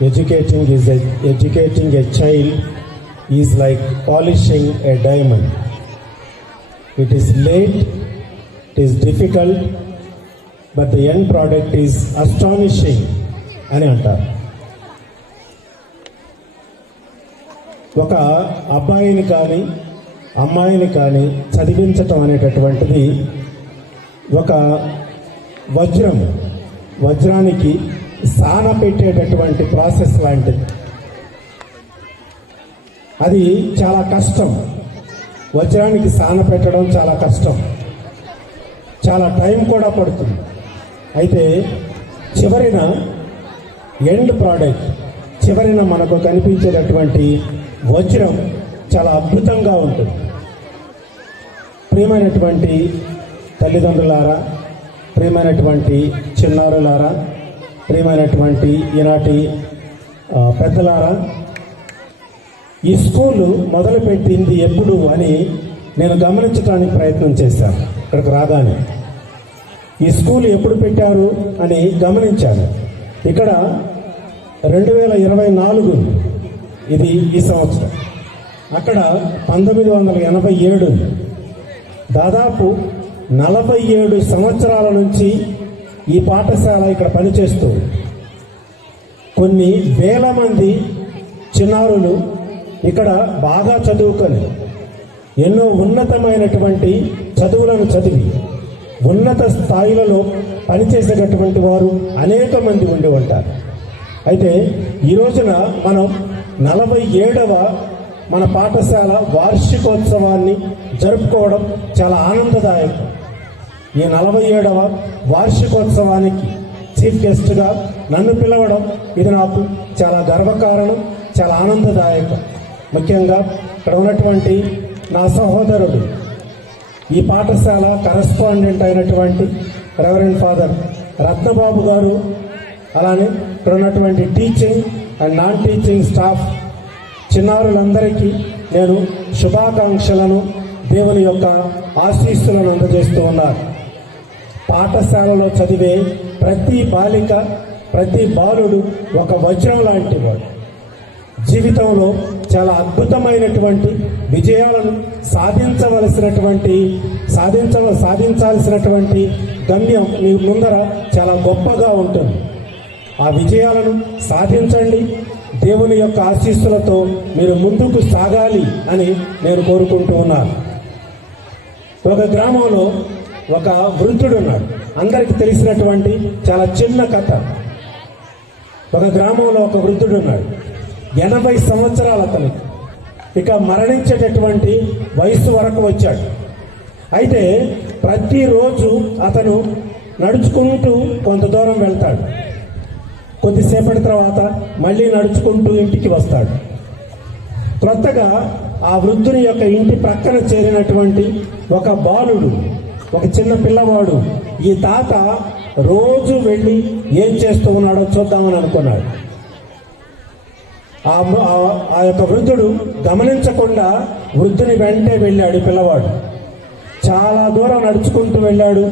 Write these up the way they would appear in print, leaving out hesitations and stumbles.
Educating a child is like polishing a diamond. It is late, it is difficult, but the end product is astonishing అని అంటారు. ఒక అబ్బాయిని కానీ అమ్మాయిని కానీ చదివించటం అనేటటువంటిది ఒక వజ్రానికి సాన పెట్టేటటువంటి ప్రాసెస్ లాంటిది. అది చాలా కష్టం. వజ్రానికి సాన పెట్టడం చాలా కష్టం, చాలా టైం కూడా పడుతుంది. అయితే చివరిన ఎండ్ ప్రోడక్ట్, చివరిన మనకు కనిపించేటటువంటి వజ్రం చాలా అద్భుతంగా ఉంటుంది. ప్రియమైనటువంటి తల్లిదండ్రులారా, ప్రియమైనటువంటి చిన్నారులారా, ప్రియమైనటువంటి ఈనాటి పెద్దలారా, ఈ స్కూలు మొదలుపెట్టింది ఎప్పుడు అని నేను గమనించడానికి ప్రయత్నం చేశాను. ఇక్కడికి రాగానే ఈ స్కూల్ ఎప్పుడు పెట్టారు అని గమనించాను. ఇక్కడ 2024 ఇది ఈ సంవత్సరం. అక్కడ 1987, దాదాపు 47 సంవత్సరాల నుంచి ఈ పాఠశాల ఇక్కడ పనిచేస్తుంది. కొన్ని వేల మంది చిన్నారులు ఇక్కడ బాగా చదువుకొని ఎన్నో ఉన్నతమైనటువంటి చదువులను చదివి ఉన్నత స్థాయిలలో పనిచేసేటటువంటి వారు అనేక మంది ఉండి ఉంటారు. అయితే ఈ రోజున మనం 47వ మన పాఠశాల వార్షికోత్సవాన్ని జరుపుకోవడం చాలా ఆనందదాయకం. ఈ 47వ వార్షికోత్సవానికి చీఫ్ గెస్ట్గా నన్ను పిలవడం ఇది నాకు చాలా గర్వకారణం, చాలా ఆనందదాయకం. ముఖ్యంగా ఇక్కడ ఉన్నటువంటి నా సహోదరుడు, ఈ పాఠశాల కరెస్పాండెంట్ అయినటువంటి రెవరెండ్ ఫాదర్ రత్నబాబు గారు, అలానే ఇక్కడ ఉన్నటువంటి teaching and non teaching staff చిన్నారులందరికీ నేను శుభాకాంక్షలను, దేవుని యొక్క ఆశీస్సులను అందజేస్తూ ఉన్నారు. పాఠశాలలో చదివే ప్రతి బాలిక, ప్రతి బాలుడు ఒక వజ్రం లాంటి వాడు. జీవితంలో చాలా అద్భుతమైనటువంటి విజయాలను సాధించాల్సినటువంటి గమ్యం మీ ముందర చాలా గొప్పగా ఉంటుంది. ఆ విజయాలను సాధించండి. దేవుని యొక్క ఆశీస్సులతో మీరు ముందుకు సాగాలి అని నేను కోరుకుంటూ ఉన్నాను. ఒక గ్రామంలో ఒక వృద్ధుడు ఉన్నాడు. అందరికీ తెలిసినటువంటి చాలా చిన్న కథ. ఒక గ్రామంలో ఒక వృద్ధుడు ఉన్నాడు. 80 సంవత్సరాలు అతను ఇక మరణించేటటువంటి వయసు వరకు వచ్చాడు. అయితే ప్రతిరోజు అతను నడుచుకుంటూ కొంత దూరం వెళ్తాడు. కొద్దిసేపటి తర్వాత మళ్ళీ నడుచుకుంటూ ఇంటికి వస్తాడు. క్రొత్తగా ఆ వృద్ధుని యొక్క ఇంటి ప్రక్కన చేరినటువంటి ఒక బాలుడు, ఒక చిన్న పిల్లవాడు, ఈ తాత రోజు వెళ్ళి ఏం చేస్తూ ఉన్నాడో చూద్దామని అనుకున్నాడు. ఆ యొక్క వృద్ధుడు గమనించకుండా వృద్ధుని వెంటే వెళ్ళాడు. పిల్లవాడు చాలా దూరం నడుచుకుంటూ వెళ్ళాడు.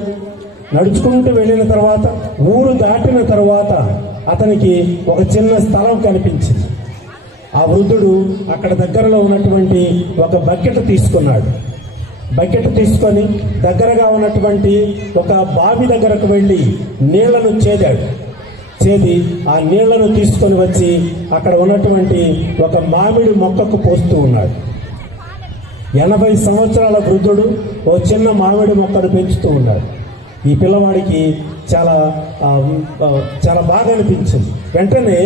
నడుచుకుంటూ వెళ్ళిన తర్వాత ఊరు దాటిన తర్వాత అతనికి ఒక చిన్న స్థలం కనిపించింది. ఆ వృద్ధుడు అక్కడ దగ్గరలో ఉన్నటువంటి ఒక బకెట్ తీసుకున్నాడు. బకెట్ తీసుకొని దగ్గరగా ఉన్నటువంటి ఒక బావి దగ్గరకు వెళ్ళి నీళ్లను చేది ఆ నీళ్లను తీసుకొని వచ్చి అక్కడ ఉన్నటువంటి ఒక మామిడి మొక్కకు పోస్తూ ఉన్నాడు. 80 సంవత్సరాల వృద్ధుడు ఓ చిన్న మామిడి మొక్కను పెంచుతూ ఉన్నాడు. ఈ పిల్లవాడికి చాలా బాగా అనిపించింది. వెంటనే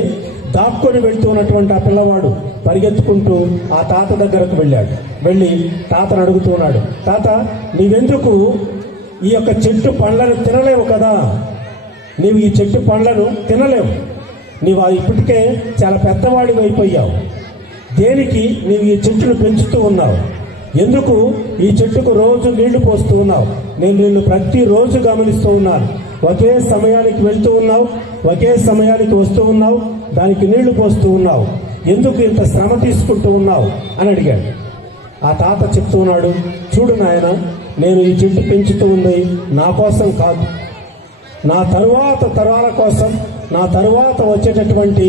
దాక్కొని వెళ్తూ ఉన్నటువంటి ఆ పిల్లవాడు పరిగెత్తుకుంటూ ఆ తాత దగ్గరకు వెళ్ళి తాతను అడుగుతూ ఉన్నాడు, తాత, నీవెందుకు ఈ యొక్క చెట్టు పండ్లను తినలేవు కదా? నీవు ఈ చెట్టు పండ్లను తినలేవు. నీవు ఇప్పటికే చాలా పెద్దవాడివి అయిపోయావు. దేనికి నీవు ఈ చెట్టును పెంచుతూ ఉన్నావు? ఎందుకు ఈ చెట్టుకు రోజు నీళ్లు పోస్తూ ఉన్నావు? నేను నిన్ను ప్రతిరోజు గమనిస్తూ ఉన్నాను. ఒకే సమయానికి వెళ్తూ ఉన్నావు, ఒకే సమయానికి వస్తూ ఉన్నావు, దానికి నీళ్లు పోస్తూ ఉన్నావు. ఎందుకు ఇంత శ్రమ తీసుకుంటూ ఉన్నావు అని అడిగాడు. ఆ తాత చెప్తూ ఉన్నాడు, చూడు నాయన, నేను ఈ చెట్టు పెంచుతూ ఉంది నా కోసం కాదు, నా తరువాత తరాల కోసం నా తరువాత వచ్చేటటువంటి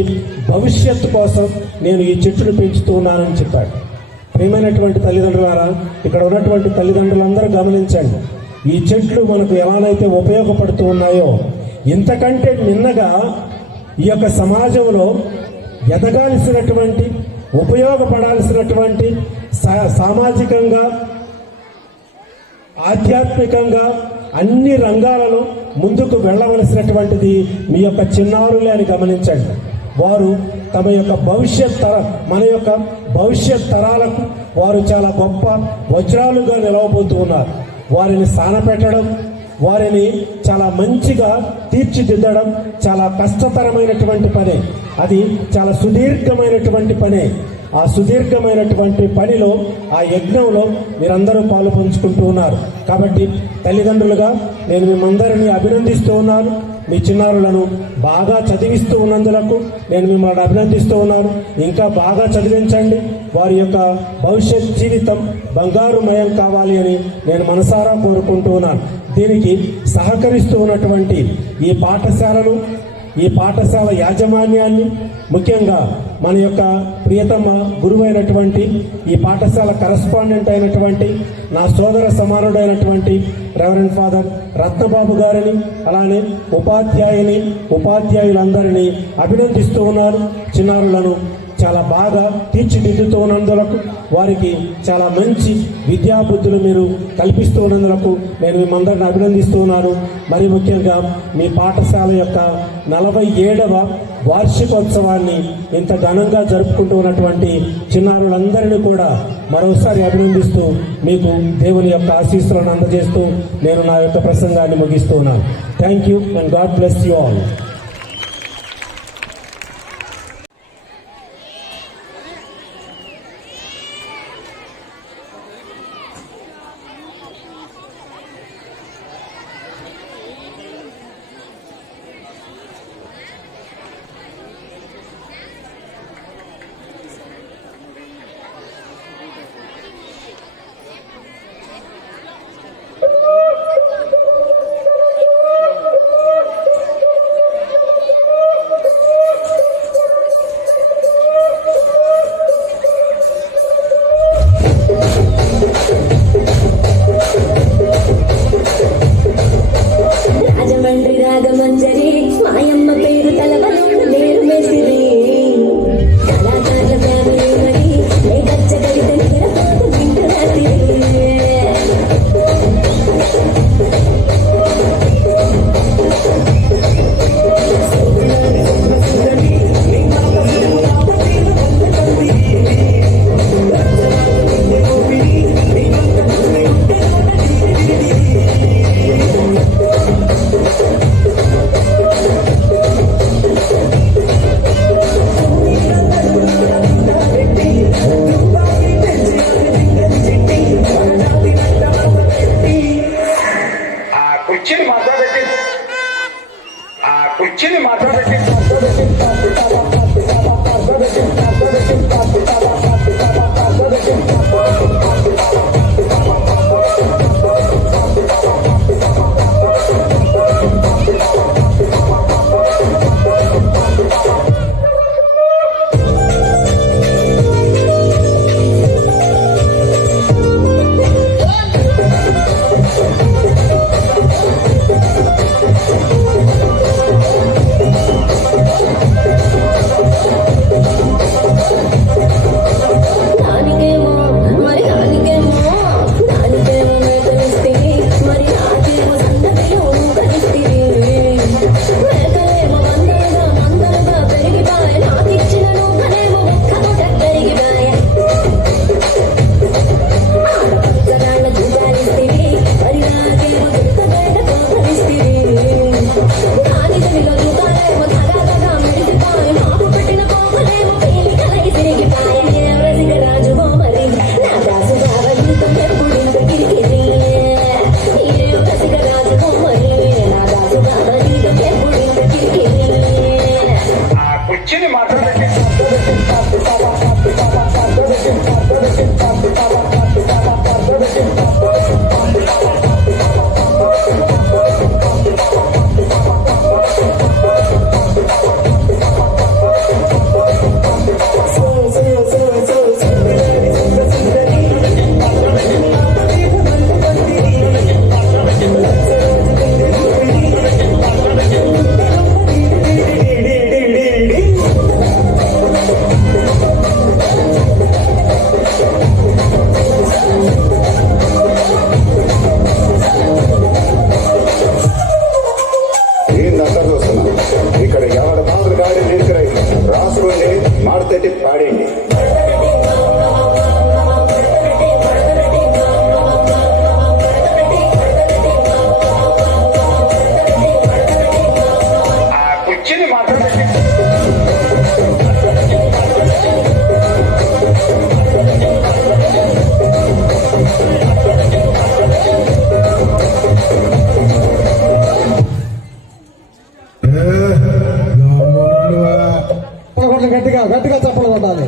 భవిష్యత్తు కోసం నేను ఈ చెట్టును పెంచుతూ ఉన్నానని చెప్పాడు. ప్రియమైనటువంటి తల్లిదండ్రులారా, ఇక్కడ ఉన్నటువంటి తల్లిదండ్రులందరూ గమనించండి. ఈ చెట్లు మనకు ఎలానైతే ఉపయోగపడుతూ ఉన్నాయో, ఇంతకంటే మిన్నగా ఈ యొక్క సమాజంలో ఎదగాల్సినటువంటి, ఉపయోగపడాల్సినటువంటి, సామాజికంగా, ఆధ్యాత్మికంగా అన్ని రంగాలలో ముందుకు వెళ్ళవలసినటువంటిది మీ యొక్క చిన్నారులే అని గమనించండి. వారు తమ యొక్క మన యొక్క భవిష్యత్ తరాలకు వారు చాలా గొప్ప వజ్రాలుగా నిలవబోతూ ఉన్నారు. వారిని స్థానపెట్టడం, వారిని చాలా మంచిగా తీర్చిదిద్దడం చాలా కష్టతరమైనటువంటి పనే. అది చాలా సుదీర్ఘమైనటువంటి పనే. ఆ సుదీర్ఘమైనటువంటి పనిలో, ఆ యజ్ఞంలో మీరందరూ పాలు పంచుకుంటూ ఉన్నారు. కాబట్టి తల్లిదండ్రులుగా నేను మిమ్మల్ని అభినందిస్తూ ఉన్నాను. మీ చిన్నారులను బాగా చదివిస్తూ ఉన్నందులకు నేను మిమ్మల్ని అభినందిస్తూ ఉన్నాను. ఇంకా బాగా చదివించండి. వారి యొక్క భవిష్యత్ జీవితం బంగారుమయం కావాలి అని నేను మనసారా కోరుకుంటూ ఉన్నాను. దీనికి సహకరిస్తూ ఉన్నటువంటి ఈ పాఠశాల యాజమాన్యాన్ని, ముఖ్యంగా మన యొక్క ప్రియతమ గురువైనటువంటి, ఈ పాఠశాల కరస్పాండెంట్ అయినటువంటి నా సోదర సమానుడైనటువంటి రెవరెండ్ ఫాదర్ రత్నబాబు గారిని, అలానే ఉపాధ్యాయులందరినీ అభినందిస్తూ ఉన్నారు. చిన్నారులను చాలా బాగా తీర్చిదిద్దుతూ ఉన్నందులకు, వారికి చాలా మంచి విద్యాబుద్ధులు మీరు కల్పిస్తూ ఉన్నందులకు నేను మిమ్మల్ని అభినందిస్తూ ఉన్నాను. మరి ముఖ్యంగా మీ పాఠశాల యొక్క 47వ వార్షికోత్సవాన్ని ఇంత ఘనంగా జరుపుకుంటూ ఉన్నటువంటి చిన్నారులందరినీ కూడా మరోసారి అభినందిస్తూ మీకు దేవుని యొక్క ఆశీస్సులను అందజేస్తూ నేను నా యొక్క ప్రసంగాన్ని ముగిస్తూ ఉన్నాను. Thank you and God bless you all. పెట్టి పాడండి. ఆ కుర్చీని మాత్రం గట్టిగా గట్టిగా చప్పలు కొట్టాలి.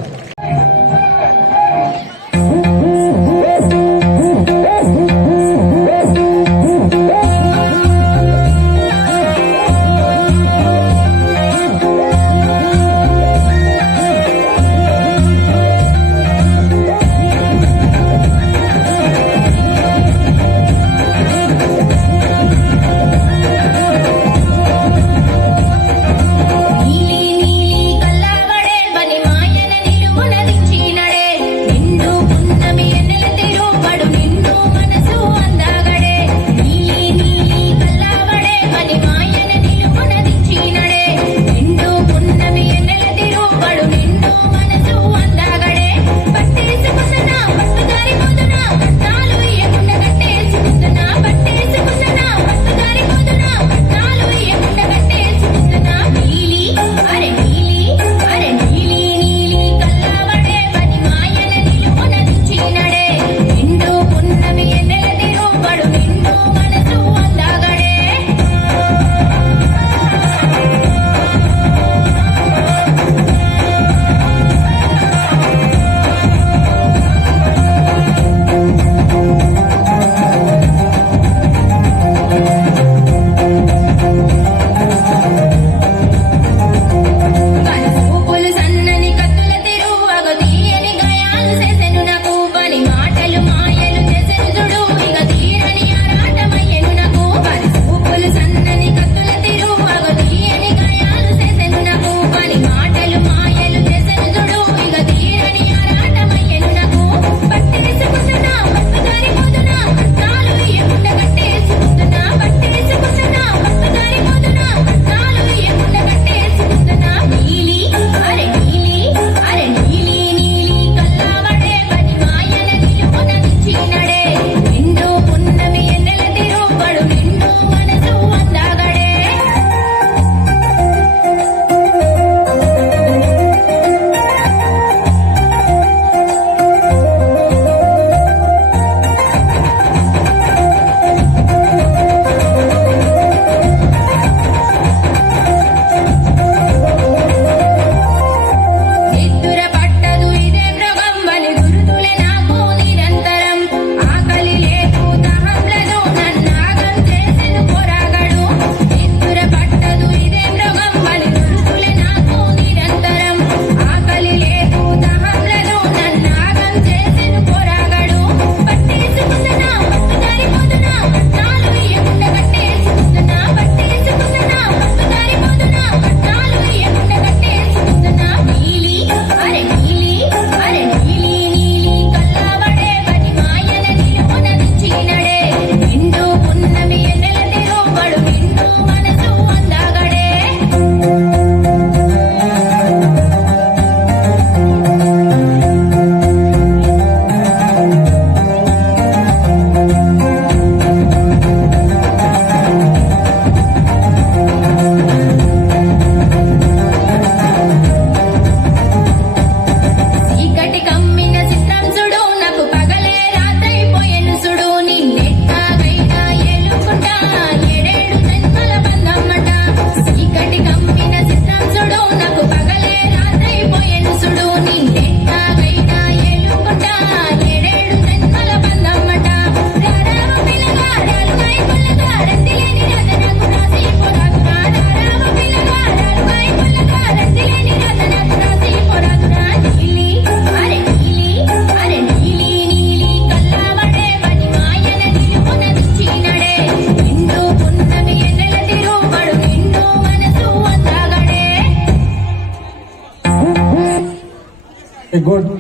గుడ్.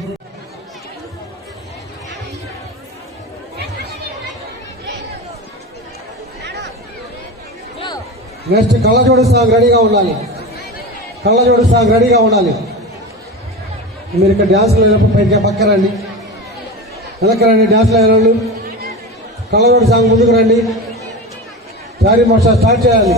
నెక్స్ట్ కళ్ళజోడు సాంగ్ రెడీగా ఉండాలి. కళ్ళజోడు సాంగ్ రెడీగా ఉండాలి. మీరు ఇక్కడ డ్యాన్స్ లేనప్పుడు పైకి పక్క రండి, వెనక్కి రండి. డ్యాన్స్ లేని వాళ్ళు కళ్ళగోడు సాంగ్ ముందుకు రండి. చారీ మోక్ష స్టార్ట్ చేయాలి.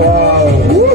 వావ్.